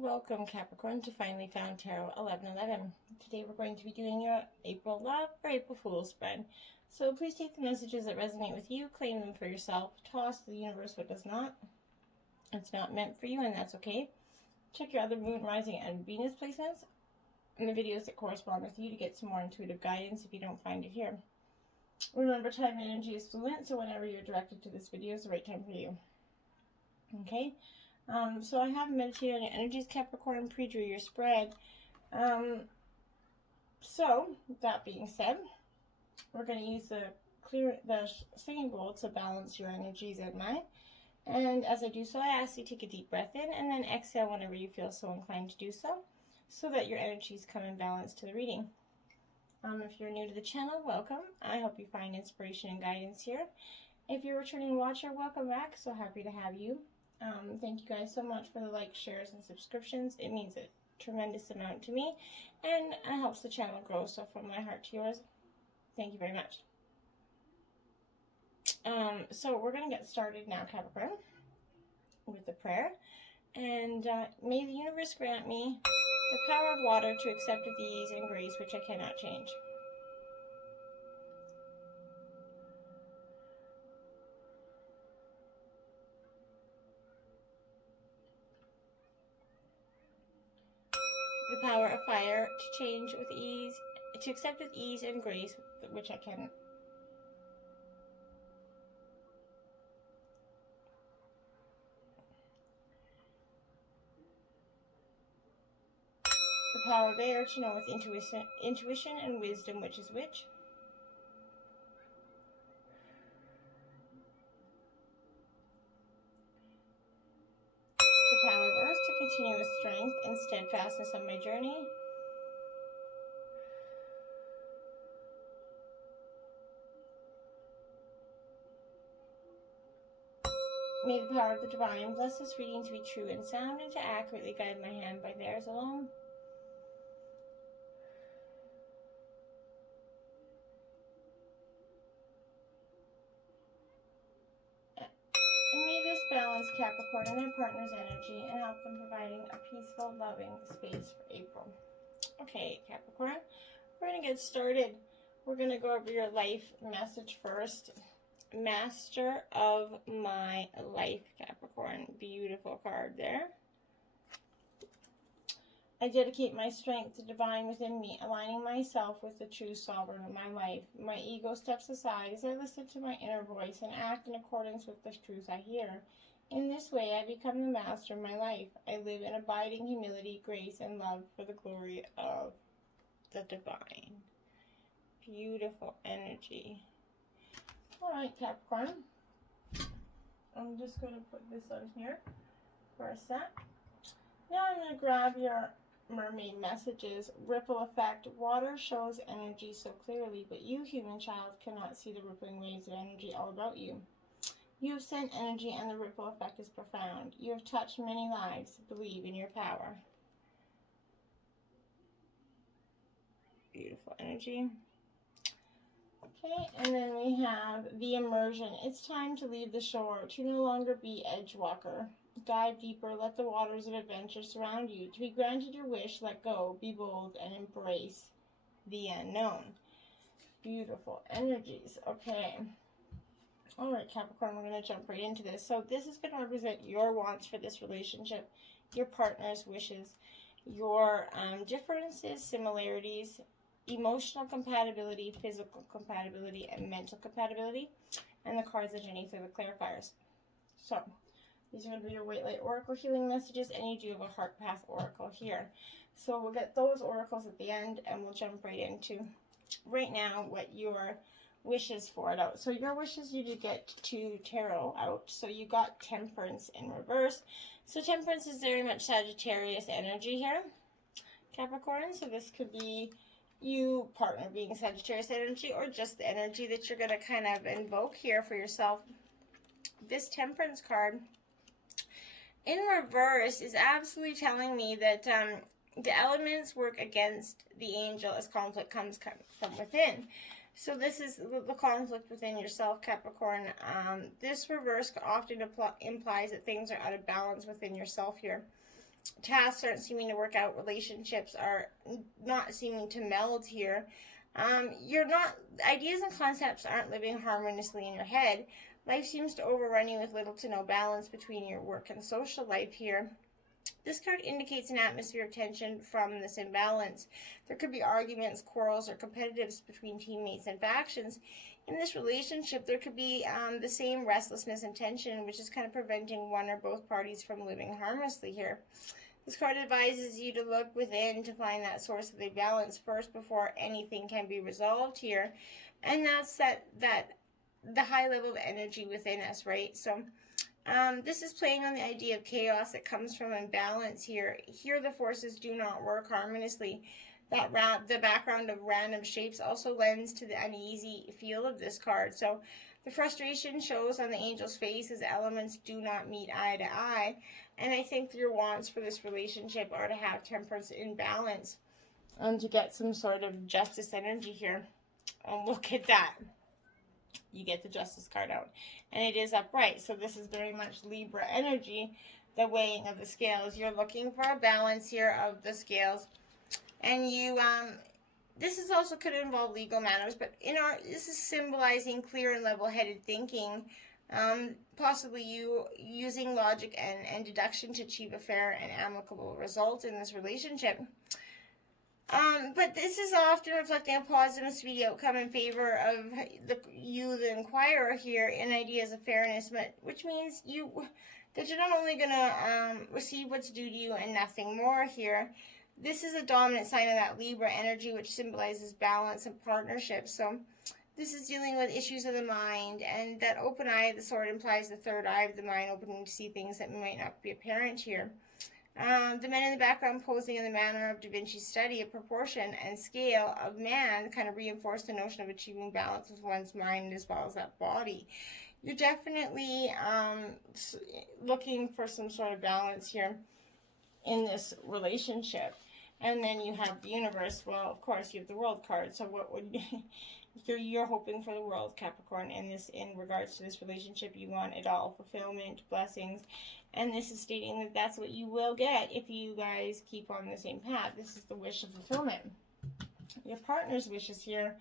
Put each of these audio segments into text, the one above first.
Welcome, Capricorn, to Finally Found Tarot 1111. Today we're going to be doing your April love or April Fool's spread. So please take the messages that resonate with you, claim them for yourself, toss to the universe what does not. It's not meant for you, and that's okay. Check your other moon, rising, and Venus placements and the videos that correspond with you to get some more intuitive guidance if you don't find it here. Remember, time and energy is fluent, so whenever you're directed to this video is the right time for you. Okay? So I have meditated on your energies, Capricorn, pre-drew your spread. So, that being said, we're going to use the singing bowl to balance your energies and mine. And as I do so, I ask you to take a deep breath in and then exhale whenever you feel so inclined to do so that your energies come in balance to the reading. If you're new to the channel, welcome. I hope you find inspiration and guidance here. If you're a returning watcher, welcome back. So happy to have you. Thank you guys so much for the likes, shares, and subscriptions. It means a tremendous amount to me and it helps the channel grow. So from my heart to yours, thank you very much. So we're going to get started now, Capricorn, with the prayer. And may the universe grant me the power of water to accept with ease and grace which I cannot change. The power of fire to change with ease, to accept with ease and grace which I can. The power of air to know with intuition and wisdom which is which. The power of earth to continue with strength and steadfastness on my journey. May the power of the divine bless this reading to be true and sound and to accurately guide my hand by theirs alone. And may this balance Capricorn and their partner's energy and help them providing a peaceful, loving space for April. Okay, Capricorn, we're going to get started. We're going to go over your life message first. Master of my life, Capricorn. Beautiful card there. I dedicate my strength to divine within me, aligning myself with the true sovereign of my life. My ego steps aside as I listen to my inner voice and act in accordance with the truth I hear. In this way, I become the master of my life. I live in abiding humility, grace, and love for the glory of the divine. Beautiful energy. All right, Capricorn. I'm just going to put this on here for a sec. Now I'm going to grab your mermaid messages. Ripple effect. Water shows energy so clearly, but you, human child, cannot see the rippling waves of energy all about you. You have sent energy and the ripple effect is profound. You have touched many lives. Believe in your power. Beautiful energy. Okay, and then we have the immersion. It's time to leave the shore, to no longer be edge walker. Dive deeper, let the waters of adventure surround you. To be granted your wish, let go, be bold, and embrace the unknown. Beautiful energies. Okay. All right, Capricorn, we're going to jump right into this. So this is going to represent your wants for this relationship, your partner's wishes, your differences, similarities, emotional compatibility, physical compatibility, and mental compatibility. And the cards underneath are the clarifiers. So these are going to be your White Light Oracle healing messages, and you do have a Heart Path Oracle here. So we'll get those oracles at the end, and we'll jump right into, right now, what your wishes for it out. So your wishes, you did get 2 tarot out. So you got Temperance in reverse. So Temperance is very much Sagittarius energy here, Capricorn. So this could be you, partner, being Sagittarius energy, or just the energy that you're going to kind of invoke here for yourself. This Temperance card in reverse is absolutely telling me that the elements work against the angel as conflict comes from within. So this is the conflict within yourself, Capricorn. This reverse often implies that things are out of balance within yourself here. tasks aren't seeming to work out. Relationships are not seeming to meld here. Ideas and concepts aren't living harmoniously in your head. Life seems to overrun you with little to no balance between your work and social life here. This card indicates an atmosphere of tension from this imbalance. There could be arguments, quarrels, or competitiveness between teammates and factions. In this relationship, there could be the same restlessness and tension, which is kind of preventing one or both parties from living harmoniously here. This card advises you to look within to find that source of the balance first before anything can be resolved here. And that's the high level of energy within us, right? So this is playing on the idea of chaos that comes from imbalance here. Here the forces do not work harmoniously. The background of random shapes also lends to the uneasy feel of this card. So the frustration shows on the angel's face as elements do not meet eye to eye. And I think your wants for this relationship are to have temperance in balance and to get some sort of justice energy here. And look at that. You get the justice card out. And it is upright. So this is very much Libra energy, the weighing of the scales. You're looking for a balance here of the scales. And this is also could involve legal matters, but this is symbolizing clear and level-headed thinking, possibly you using logic and deduction to achieve a fair and amicable result in this relationship. But this is often reflecting a positive and speedy outcome in favor of the inquirer here in ideas of fairness, which means that you're not only going to receive what's due to you and nothing more here. This is a dominant sign of that Libra energy, which symbolizes balance and partnership. So this is dealing with issues of the mind, and that open eye of the sword implies the third eye of the mind opening to see things that might not be apparent here. The men in the background posing in the manner of Da Vinci's study of proportion and scale of man kind of reinforce the notion of achieving balance with one's mind as well as that body. You're definitely looking for some sort of balance here in this relationship. And then you have the universe. Well, of course, you have the world card. So what would you're hoping for the world, Capricorn, in regards to this relationship? You want it all, fulfillment, blessings. And this is stating that that's what you will get if you guys keep on the same path. This is the wish of fulfillment. Your partner's wishes here.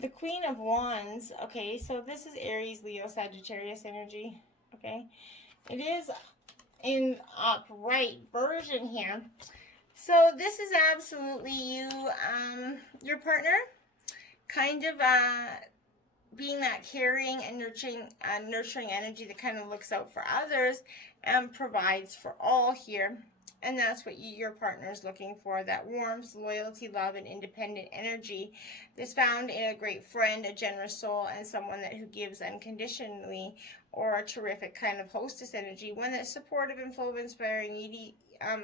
The Queen of Wands. Okay, so this is Aries, Leo, Sagittarius energy. Okay, it is in upright version here. So this is absolutely you, your partner, kind of being that caring and nurturing energy that kind of looks out for others and provides for all here. And that's what your partner is looking for, that warmth, loyalty, love, and independent energy that's found in a great friend, a generous soul, and someone who gives unconditionally, or a terrific kind of hostess energy, one that's supportive and full of inspiring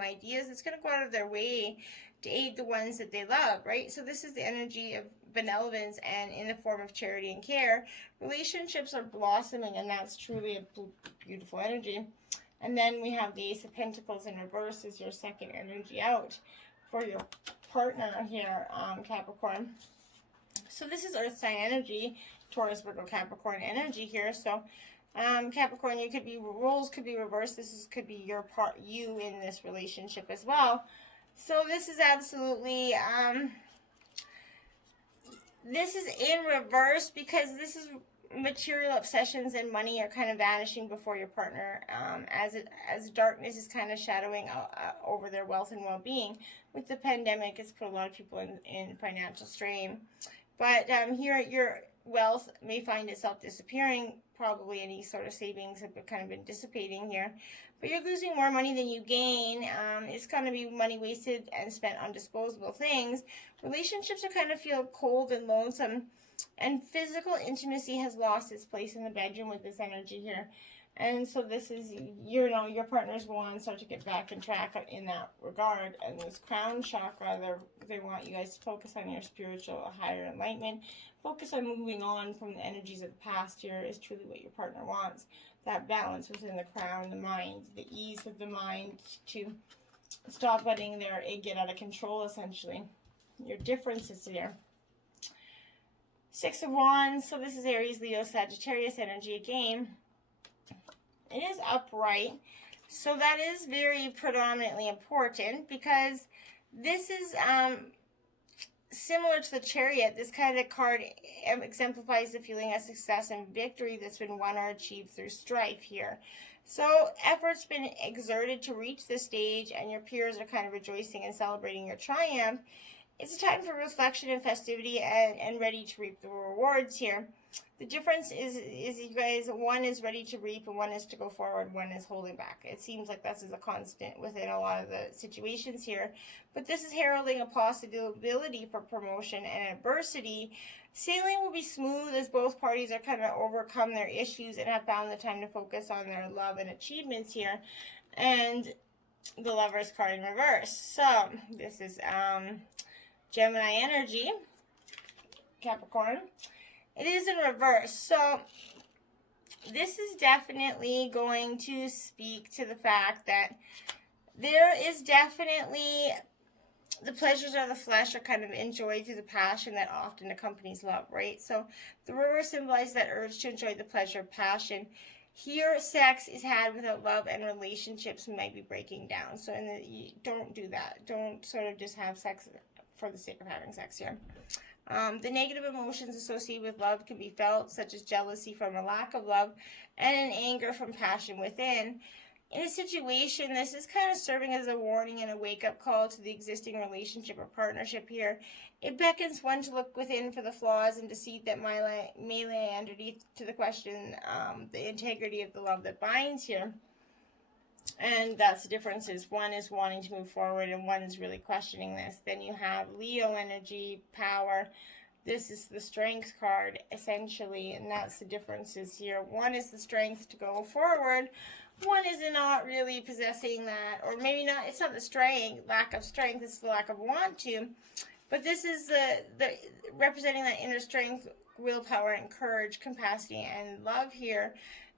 ideas. It's going to go out of their way to aid the ones that they love, right? So this is the energy of benevolence and in the form of charity and care. Relationships are blossoming, and that's truly a beautiful energy. And then we have the Ace of Pentacles in reverse as your second energy out for your partner here, Capricorn. So this is Earth sign energy, Taurus, Virgo, Capricorn energy here. So Capricorn, roles could be reversed. Could be you in this relationship as well. So this is absolutely this is in reverse because this is material obsessions and money are kind of vanishing before your partner as darkness is kind of shadowing over their wealth and well-being. With the pandemic, it's put a lot of people in financial strain. But here your wealth may find itself disappearing. Probably any sort of savings have kind of been dissipating here. But you're losing more money than you gain. It's going to be money wasted and spent on disposable things. Relationships are kind of feel cold and lonesome. And physical intimacy has lost its place in the bedroom with this energy here. And so this is, your partners want to start to get back on track in that regard. And this crown chakra, they want you guys to focus on your spiritual higher enlightenment. Focus on moving on from the energies of the past here is truly what your partner wants. That balance within the crown, the mind, the ease of the mind to stop letting their egg get out of control, essentially. Your differences here. Six of Wands, so this is Aries, Leo, Sagittarius energy again. It is upright. So that is very predominantly important, because this is similar to the Chariot. This kind of card exemplifies the feeling of success and victory that's been won or achieved through strife here. So effort's been exerted to reach this stage, and your peers are kind of rejoicing and celebrating your triumph. It's a time for reflection and festivity, and ready to reap the rewards here. The difference is you guys, one is ready to reap and one is to go forward, one is holding back. It seems like this is a constant within a lot of the situations here. But this is heralding a possibility for promotion and adversity. Sailing will be smooth as both parties are kind of overcome their issues and have found the time to focus on their love and achievements here. And the Lover's card in reverse. So this is Gemini energy, Capricorn. It is in reverse. So this is definitely going to speak to the fact that there is definitely the pleasures of the flesh are kind of enjoyed through the passion that often accompanies love, right? So the reverse symbolizes that urge to enjoy the pleasure of passion. Here, sex is had without love, and relationships might be breaking down. So don't do that. Don't sort of just have sex for the sake of having sex here. The negative emotions associated with love can be felt, such as jealousy from a lack of love and an anger from passion within. In a situation, this is kind of serving as a warning and a wake-up call to the existing relationship or partnership here. It beckons one to look within for the flaws and deceit that may lay underneath to the question, the integrity of the love that binds here. And that's the difference, is one is wanting to move forward and one is really questioning this. Then you have Leo energy, power. This is the strength card, essentially, and that's the differences here. One is the strength to go forward. One is not really possessing that, or maybe not, it's not the strength, lack of strength, it's the lack of want to. But this is the representing that inner strength, willpower, and courage, capacity, and love here.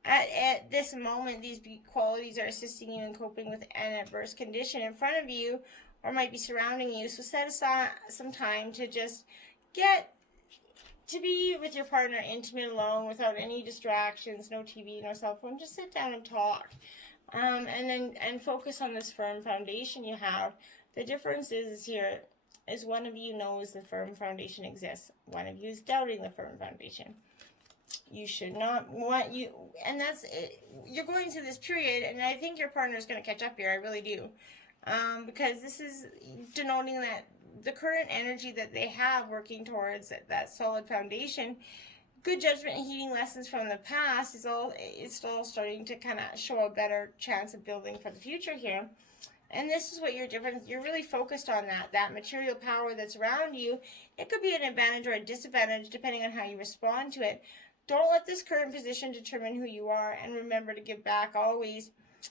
At this moment, these qualities are assisting you in coping with an adverse condition in front of you or might be surrounding you. So set aside some time to just get to be with your partner intimate, alone, without any distractions, no TV, no cell phone. Just sit down and talk. And focus on this firm foundation you have. The difference is here is one of you knows the firm foundation exists. One of you is doubting the firm foundation. You should not want you, and that's it. You're going through this period, and I think your partner is going to catch up here. I really do, because this is denoting that the current energy that they have working towards that solid foundation, good judgment and heeding lessons from the past is all starting to kind of show a better chance of building for the future here. And this is what you're different. You're really focused on that material power that's around you. It could be an advantage or a disadvantage depending on how you respond to it. Don't let this current position determine who you are, and remember to give back always.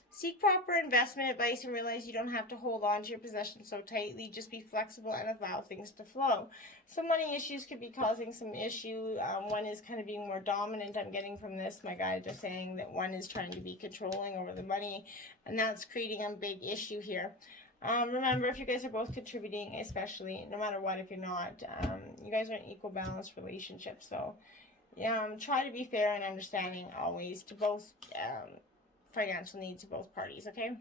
Seek proper investment advice and realize you don't have to hold on to your possessions so tightly. Just be flexible and allow things to flow. So money issues could be causing some issue. One is kind of being more dominant. I'm getting from this, my guides are saying that one is trying to be controlling over the money, and that's creating a big issue here. Remember, if you guys are both contributing, especially, no matter what, if you're not, you guys are in equal balance relationship, so try to be fair and understanding always to both financial needs of both parties, okay?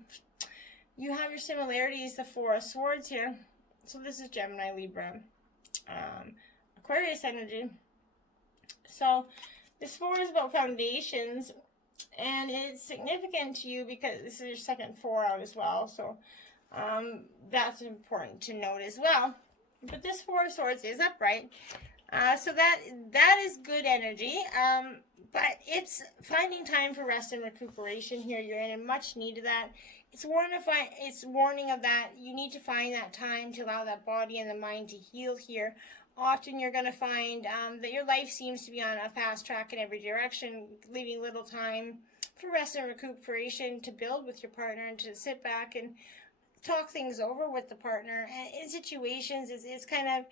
You have your similarities, the Four of Swords here. So this is Gemini, Libra, Aquarius energy. So this Four is about foundations, and it's significant to you because this is your second Four out as well. So that's important to note as well. But this Four of Swords is upright. So that is good energy, but it's finding time for rest and recuperation here. You're in a much need of that. It's warning of that. You need to find that time to allow that body and the mind to heal here. Often you're going to find that your life seems to be on a fast track in every direction, leaving little time for rest and recuperation, to build with your partner and to sit back and talk things over with the partner. And in situations, it's kind of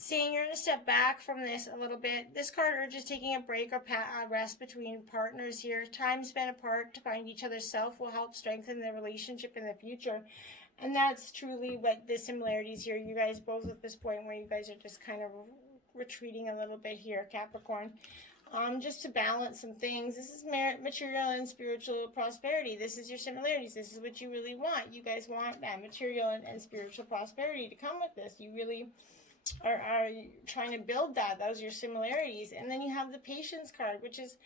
saying you're going to step back from this a little bit. This card urges taking a break or rest between partners here. Time spent apart to find each other's self will help strengthen the relationship in the future. And that's truly what the similarities here. You guys both at this point where you guys are just kind of retreating a little bit here, Capricorn. just to balance some things. This is material and spiritual prosperity. This is your similarities. This is what you really want. You guys want that material and spiritual prosperity to come with this. You really are trying to build that. Those are your similarities. And then you have the patience card, which is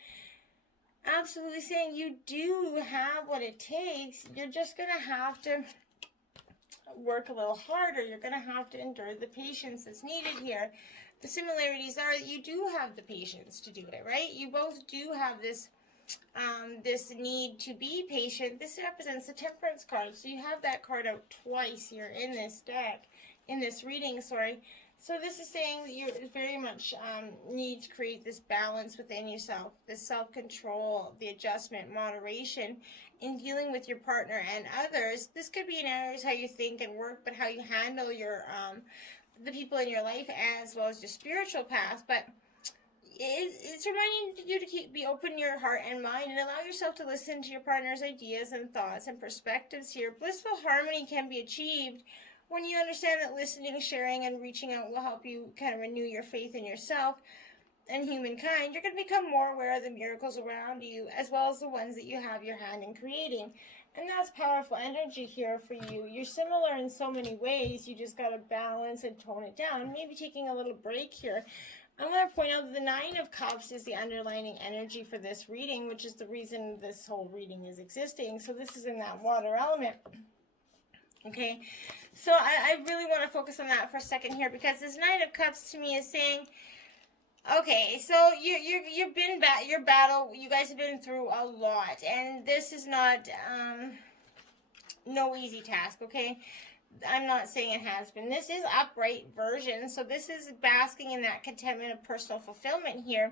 absolutely saying you do have what it takes. You're just going to have to work a little harder. You're going to have to endure the patience that's needed here. The similarities are that you do have the patience to do it, right? You both do have this this need to be patient. This represents the Temperance card. So you have that card out twice here in this deck, in this reading, sorry. So this is saying that you very much need to create this balance within yourself, this self-control, the adjustment, moderation in dealing with your partner and others. This could be in areas how you think and work, but how you handle your the people in your life as well as your spiritual path. But it's reminding you to be open your heart and mind and allow yourself to listen to your partner's ideas and thoughts and perspectives here. Blissful harmony can be achieved when you understand that listening, sharing, and reaching out will help you kind of renew your faith in yourself and humankind. You're going to become more aware of the miracles around you as well as the ones that you have your hand in creating. And that's powerful energy here for you. You're similar in so many ways. You just got to balance and tone it down. Maybe taking a little break here. I want to point out that the Nine of Cups is the underlining energy for this reading, which is the reason this whole reading is existing. So this is in that water element. Okay, so I really want to focus on that for a second here, because this Nine of Cups to me is saying, okay, so you've been your battle. You guys have been through a lot, and this is not no easy task. Okay, I'm not saying it has been. This is upright version, so this is basking in that contentment of personal fulfillment here.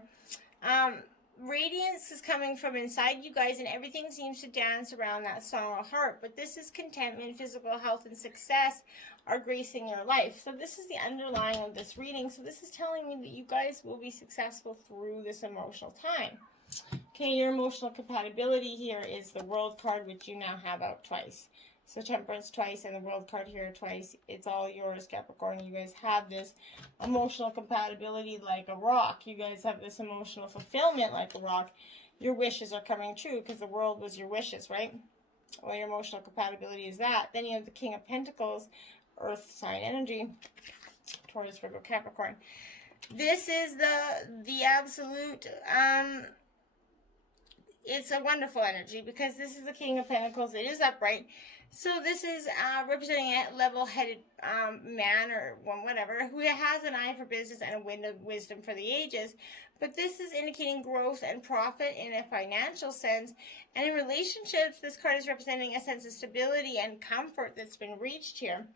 Radiance is coming from inside you guys, and everything seems to dance around that song of heart. But this is contentment, physical health, and success are gracing your life. So this is the underlying of this reading. So this is telling me that you guys will be successful through this emotional time. Okay, your emotional compatibility here is the World card, which you now have out twice. So Temperance twice and the World card here twice. It's all yours, Capricorn. You guys have this emotional compatibility like a rock. You guys have this emotional fulfillment like a rock. Your wishes are coming true because the World was your wishes, right? Well, your emotional compatibility is that. Then you have the King of Pentacles, Earth sign energy, Taurus, Virgo, Capricorn. This is the absolute... it's a wonderful energy because this is the King of Pentacles. It is upright. So this is representing a level-headed man or whatever who has an eye for business and a wind of wisdom for the ages. But this is indicating growth and profit in a financial sense. And in relationships, this card is representing a sense of stability and comfort that's been reached here.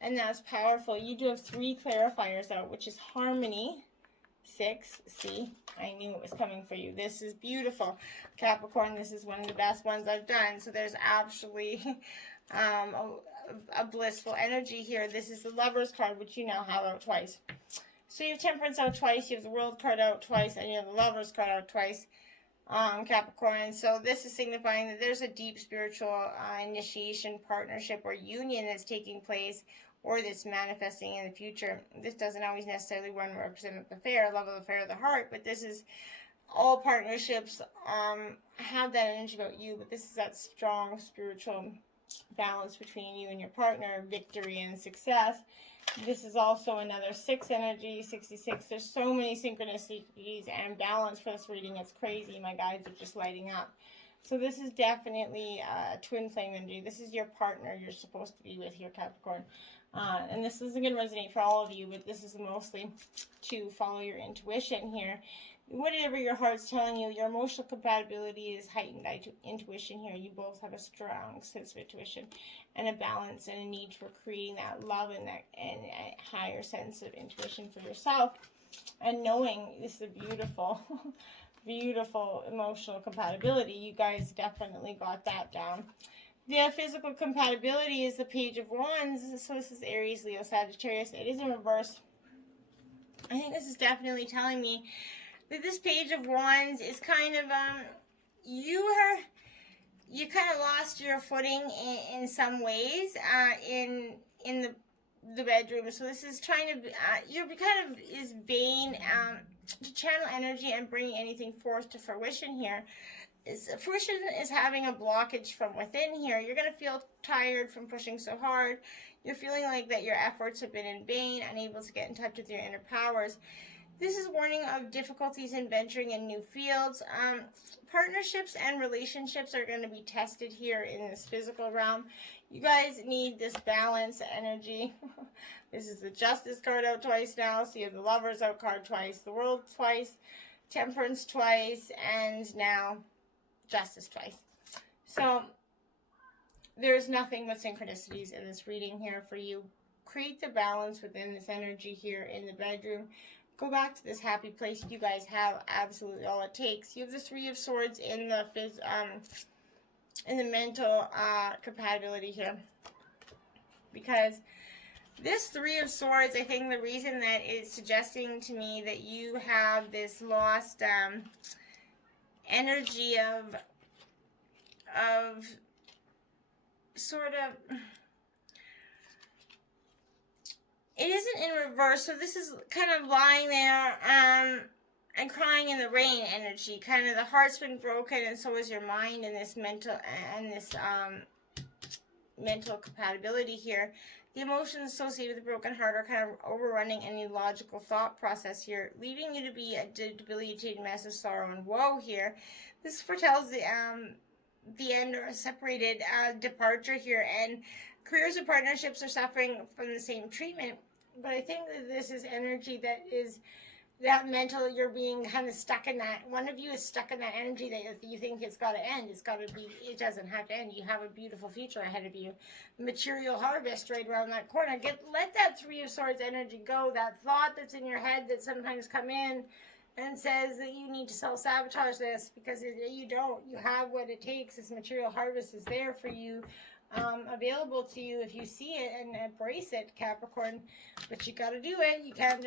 And that's powerful. You do have 3 clarifiers out, which is harmony. 6. See, I knew it was coming for you. This is beautiful, Capricorn. This is one of the best ones I've done. So there's actually a blissful energy here. This is the Lovers card, which you now have out twice. So you have Temperance out twice, you have the World card out twice, and you have the Lovers card out twice, Capricorn. So this is signifying that there's a deep spiritual initiation, partnership, or union that's taking place, or that's manifesting in the future. This doesn't always necessarily represent the affair, love of the affair of the heart, but this is all partnerships have that energy about you, but this is that strong spiritual balance between you and your partner, victory and success. This is also another 6 energy, 66. There's so many synchronicities and balance for this reading. It's crazy. My guides are just lighting up. So this is definitely twin flame energy. This is your partner you're supposed to be with here, Capricorn. And this isn't going to resonate for all of you, but this is mostly to follow your intuition here. Whatever your heart's telling you, your emotional compatibility is heightened intuition here. You both have a strong sense of intuition and a balance and a need for creating that love and a higher sense of intuition for yourself. And knowing this is a beautiful, beautiful emotional compatibility. You guys definitely got that down. The physical compatibility is the Page of Wands. So this is Aries, Leo, Sagittarius. It is in reverse. I think this is definitely telling me that this Page of Wands is kind of, you kind of lost your footing in some ways in the bedroom. So this is trying to, you're kind of is vain to channel energy and bring anything forth to fruition here. Fruition is having a blockage from within here. You're going to feel tired from pushing so hard. You're feeling like that your efforts have been in vain, unable to get in touch with your inner powers. This is warning of difficulties in venturing in new fields. Partnerships and relationships are going to be tested here in this physical realm. You guys need this balance energy. This is the Justice card out twice now. So you have the Lovers out card twice, the World twice, Temperance twice, and now Justice twice. So there's nothing but synchronicities in this reading here for you. Create the balance within this energy here in the bedroom. Go back to this happy place. You guys have absolutely all it takes. You have the Three of Swords in the mental compatibility here, because this Three of Swords, I think the reason that is suggesting to me that you have this lost energy of sort of, it isn't in reverse, so this is kind of lying there and crying in the rain energy. Kind of the heart's been broken, and so is your mind, and this mental mental compatibility here. The emotions associated with the broken heart are kind of overrunning any logical thought process here, leaving you to be a debilitating mess of sorrow and woe here. This foretells the end or a separated departure here, and careers and partnerships are suffering from the same treatment. But I think that this is energy that is that mental, you're being kind of stuck in that. One of you is stuck in that energy that you think it's got to end. It's got to be, it doesn't have to end. You have a beautiful future ahead of you. Material harvest right around that corner. Let that Three of Swords energy go. That thought that's in your head that sometimes come in and says that you need to self-sabotage this, because you don't. You have what it takes. This material harvest is there for you. Available to you if you see it and embrace it, Capricorn. But you got to do it. You can't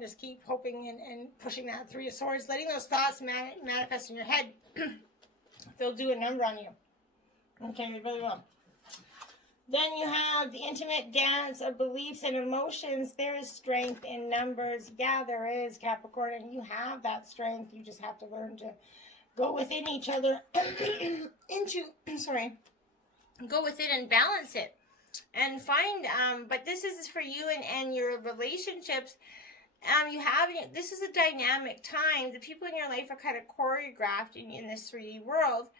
just keep hoping and pushing that Three of Swords, letting those thoughts manifest in your head. They'll do a number on you. Okay, they really will. Then you have the intimate dance of beliefs and emotions. There is strength in numbers. Yeah, there is, Capricorn, and you have that strength. You just have to learn to go within each other go with it and balance it and find, but this is for you and your relationships. This is a dynamic time. The people in your life are kind of choreographed in this 3D world,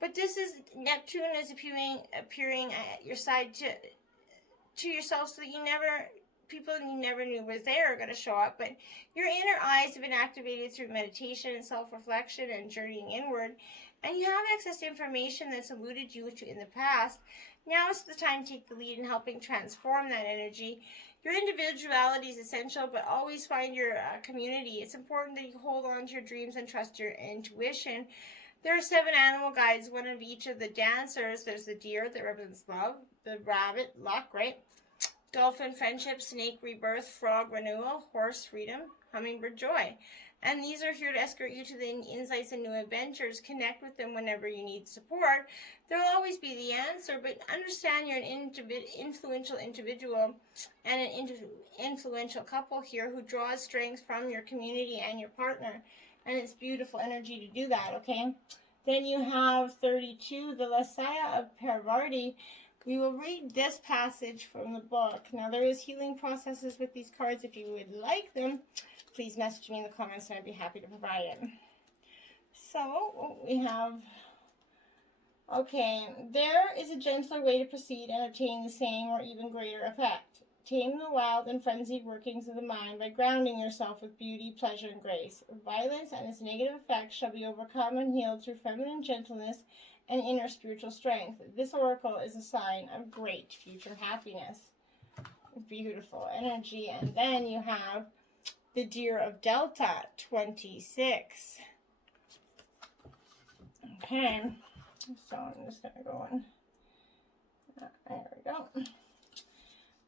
but this is Neptune is appearing at your side to yourself, so that people you never knew was there are going to show up. But your inner eyes have been activated through meditation and self-reflection and journeying inward. And you have access to information that's eluded you in the past. Now is the time to take the lead in helping transform that energy. Your individuality is essential, but always find your community. It's important that you hold on to your dreams and trust your intuition. There are 7 animal guides, one of each of the dancers. There's the deer that represents love, the rabbit, luck, right? Dolphin, friendship, snake, rebirth, frog, renewal, horse, freedom, hummingbird, joy. And these are here to escort you to the insights and new adventures. Connect with them whenever you need support. There will always be the answer, but understand you're an influential individual and an influential couple here who draws strength from your community and your partner. And it's beautiful energy to do that, okay? Then you have 32, the Lasaya of Paravarti. We will read this passage from the book. Now, there is healing processes with these cards. If you would like them, please message me in the comments and I'd be happy to provide it. So, we have, okay, there is a gentler way to proceed and obtain the same or even greater effect. Tame the wild and frenzied workings of the mind by grounding yourself with beauty, pleasure, and grace. Violence and its negative effects shall be overcome and healed through feminine gentleness and inner spiritual strength. This oracle is a sign of great future happiness. Beautiful energy. And then you have the Deer of Delta, 26. Okay, so I'm just going to go in. There we go.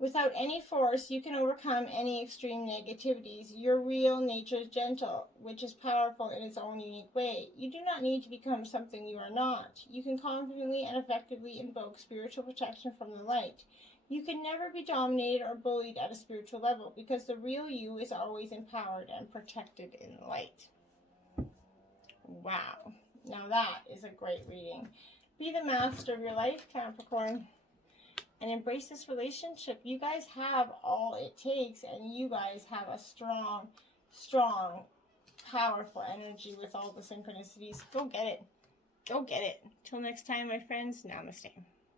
Without any force, you can overcome any extreme negativities. Your real nature is gentle, which is powerful in its own unique way. You do not need to become something you are not. You can confidently and effectively invoke spiritual protection from the light. You can never be dominated or bullied at a spiritual level, because the real you is always empowered and protected in light. Wow. Now that is a great reading. Be the master of your life, Capricorn, and embrace this relationship. You guys have all it takes, and you guys have a strong, strong, powerful energy with all the synchronicities. Go get it. Go get it. Till next time, my friends, namaste.